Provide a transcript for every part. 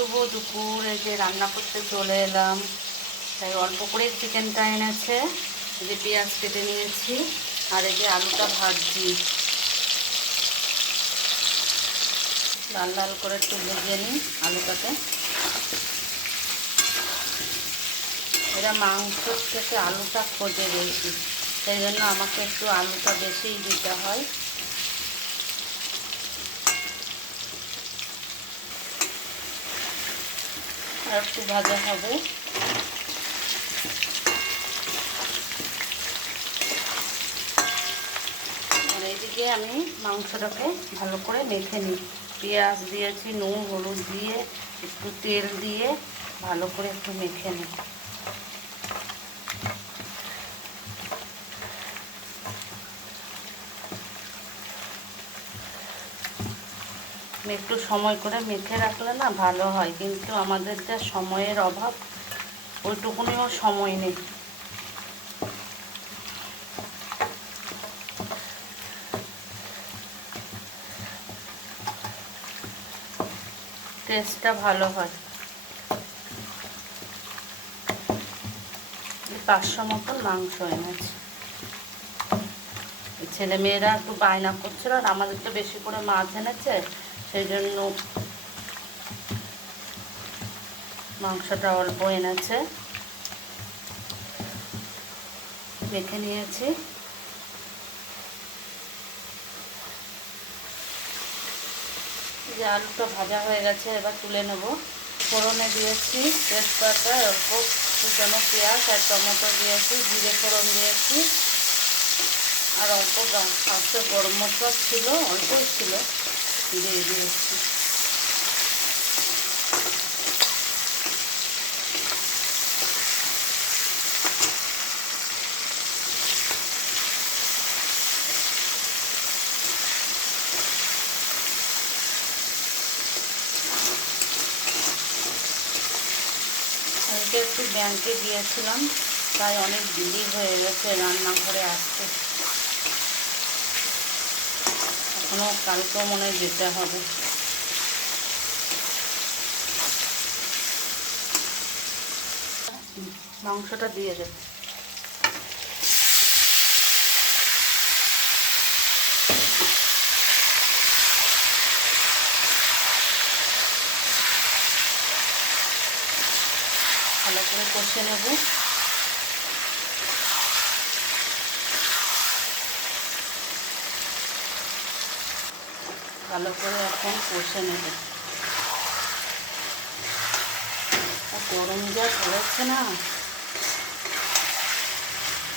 শুভ দুপুর, এই যে রান্না করতে চলে এলাম। তাই অল্প করে চিকেনটা এনেছে, এই যে পেঁয়াজ কেটে নিয়েছি, আর এই যে আলুটা ভাজছি। লাল লাল করে একটু ভেজে নিই আলুটাকে। এরা মাংসর থেকে আলুটা খোঁজে বেশি, সেই জন্য আমাকে একটু আলুটা বেশিই দিতে হয়। আর একটু ভাজা হবে। আর এইদিকে আমি মাংসটাকে ভালো করে মেখে নিই। পেঁয়াজ দিয়েছি, নুন হলুদ দিয়ে একটু তেল দিয়ে ভালো করে একটু মেখে নিই। একটু সময় করে মেখে রাখলে না ভালো হয়, কিন্তু আমাদের যা সময়ের অভাব, ওইটুকুনিও সময় নেই। টেস্টটা ভালো হয়। 500 মতন মাংস এনেছে। ছেলে মেয়েরা একটু বায়না করছিল, আর আমাদের তো বেশি করে মাছ এনেছে, সেই জন্য মাংসটা অল্প এনেছে। মেখে নিয়েছি। যে আলুটা ভাজা হয়ে গেছে, এবার তুলে নেব। ফোড়নে দিয়েছি তেজপাতা, অল্প কুচানো পেঁয়াজ আর টমেটো দিয়েছি, জিরে ফোড়ন দিয়েছি, আর অল্প পাঁচটা গরম মশলা ছিল, অল্পই ছিল, দিয়ে দিয়েছি। আজকে একটু ব্যাংকে গিয়েছিলাম, তাই অনেক দেরি হয়ে গেছে রান্নাঘরে আসতে। এখনও কালকেও মনে হয় যেতে হবে। মাংসটা দিয়ে দেব। ভালো করে কষে নেব। ভালো করে এখন কষে নেব। গরম যা পড়েছে না,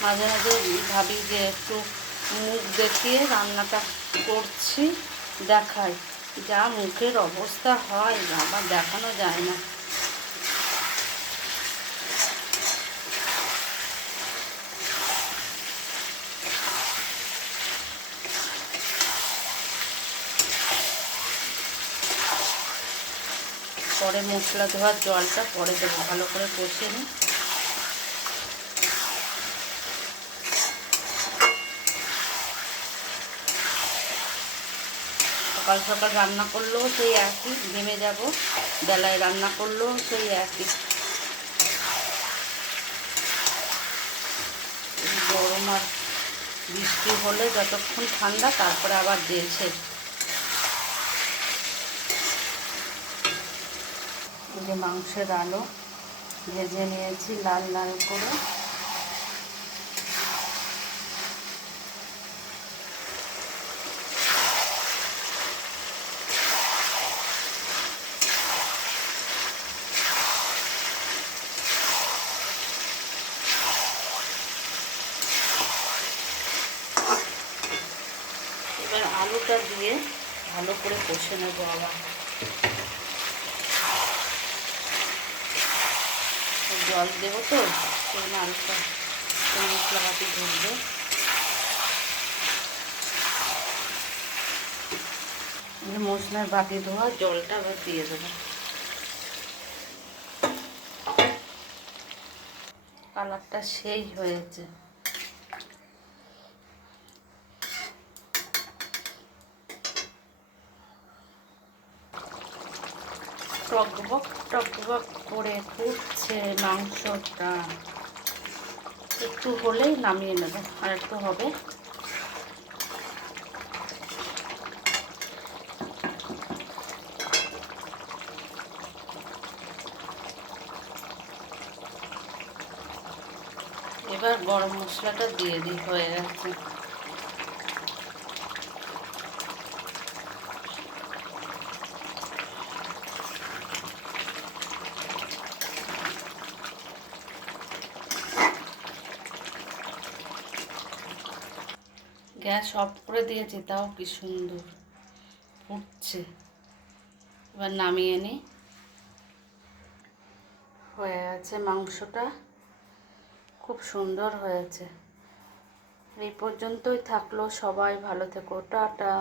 মাঝে মাঝে ভাবি যে একটু মুখ দেখিয়ে রান্নাটা করছি দেখাই, যা মুখের অবস্থা হয় বাবা, দেখানো যায় না। পরে মশলা ধোয়ার জলটা পরে দেবো, ভালো করে কষে নিই। সকাল সকাল রান্না করলেও সেই একই, ঘেমে যাব। বেলায় রান্না করলেও সেই একই। গরম আর বৃষ্টি হলে যতক্ষণ ঠান্ডা, তারপরে আবার দিয়েছে। এই যে মাংসের আলু ভেজে নিয়েছি লাল লাল করে। এবার আলুটা দিয়ে ভালো করে কষে নেব। আবার জল দেবো তো, সেই আলুটা মশলাপাতি ঢুকবে। মশলার বাটি ধোয়া জলটা আবার দিয়ে দেবো। কালারটা সেই হয়েছে। টক টকবক টকবক করে ফুটছে মাংসটা। একটু হলেই নামিয়ে নেব, আর একটু হবে। এবার গরম মশলাটা দিয়ে দিই, হয়ে গেছে। গ্যাস অফ করে দিয়েছি, তাও কি সুন্দর ফুটছে। এবার নামিয়ে নিই। হয়ে গেছে মাংসটা, খুব সুন্দর হয়েছে। এই পর্যন্তই থাকলো, সবাই ভালো থেকো, টাটা।